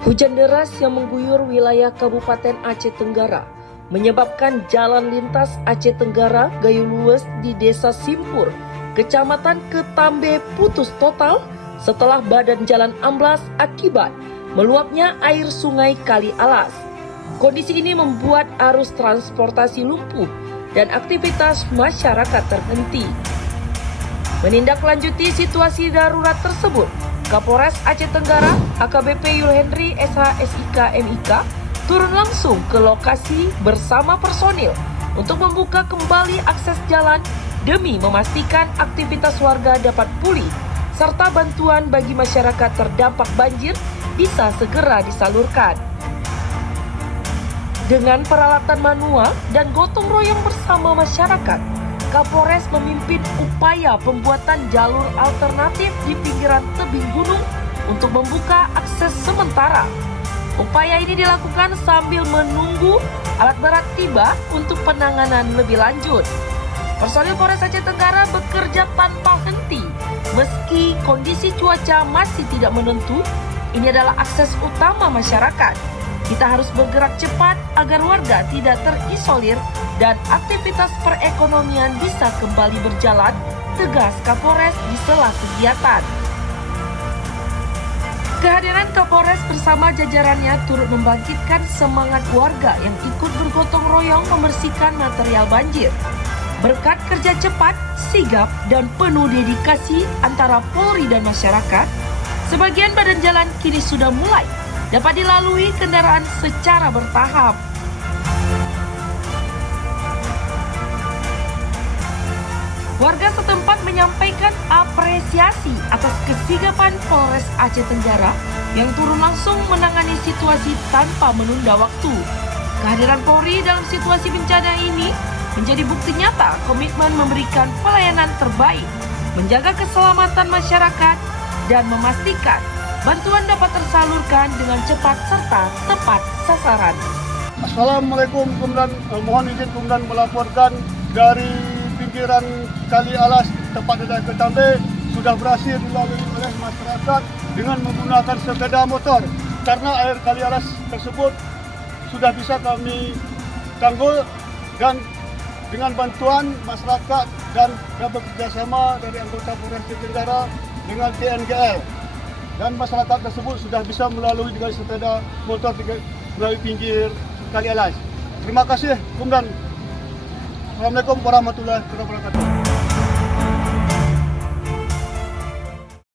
Hujan deras yang mengguyur wilayah Kabupaten Aceh Tenggara menyebabkan jalan lintas Aceh Tenggara Gayo Lues di Desa Simpur, Kecamatan Ketambe putus total setelah badan jalan amblas akibat meluapnya air sungai Kali Alas. Kondisi ini membuat arus transportasi lumpuh dan aktivitas masyarakat terhenti. Menindaklanjuti situasi darurat tersebut, Kapolres Aceh Tenggara AKBP Yul Henry SHSIK MIK turun langsung ke lokasi bersama personil untuk membuka kembali akses jalan demi memastikan aktivitas warga dapat pulih serta bantuan bagi masyarakat terdampak banjir bisa segera disalurkan. Dengan peralatan manual dan gotong royong bersama masyarakat, Kapolres memimpin upaya pembuatan jalur alternatif di pinggiran tebing gunung untuk membuka akses sementara. Upaya ini dilakukan sambil menunggu alat berat tiba untuk penanganan lebih lanjut. Personil Polres Aceh Tenggara bekerja tanpa henti meski kondisi cuaca masih tidak menentu. Ini adalah akses utama masyarakat. Kita harus bergerak cepat agar warga tidak terisolir dan aktivitas perekonomian bisa kembali berjalan, tegas Kapolres di sela kegiatan. Kehadiran Kapolres bersama jajarannya turut membangkitkan semangat warga yang ikut bergotong royong membersihkan material banjir. Berkat kerja cepat, sigap, dan penuh dedikasi antara Polri dan masyarakat, sebagian badan jalan kini sudah mulai dapat dilalui kendaraan secara bertahap. Warga setempat menyampaikan apresiasi atas kesigapan Polres Aceh Tenggara yang turun langsung menangani situasi tanpa menunda waktu. Kehadiran Polri dalam situasi bencana ini menjadi bukti nyata komitmen memberikan pelayanan terbaik, menjaga keselamatan masyarakat, dan memastikan bantuan dapat tersalurkan dengan cepat serta tepat sasaran. Assalamualaikum, kemudian mohon izin kemudian melaporkan dari pinggiran Kali Alas tepat di Ketambe sudah berhasil dilalui oleh masyarakat dengan menggunakan sepeda motor karena air Kali Alas tersebut sudah bisa kami tanggul dan dengan bantuan masyarakat dan bekerjasama dari anggota Polres Tenggara dengan TNGL dan masyarakat tersebut sudah bisa melalui dengan sepeda motor melalui pinggir Kali Alas. Terima kasih, kemudian Assalamualaikum warahmatullahi wabarakatuh.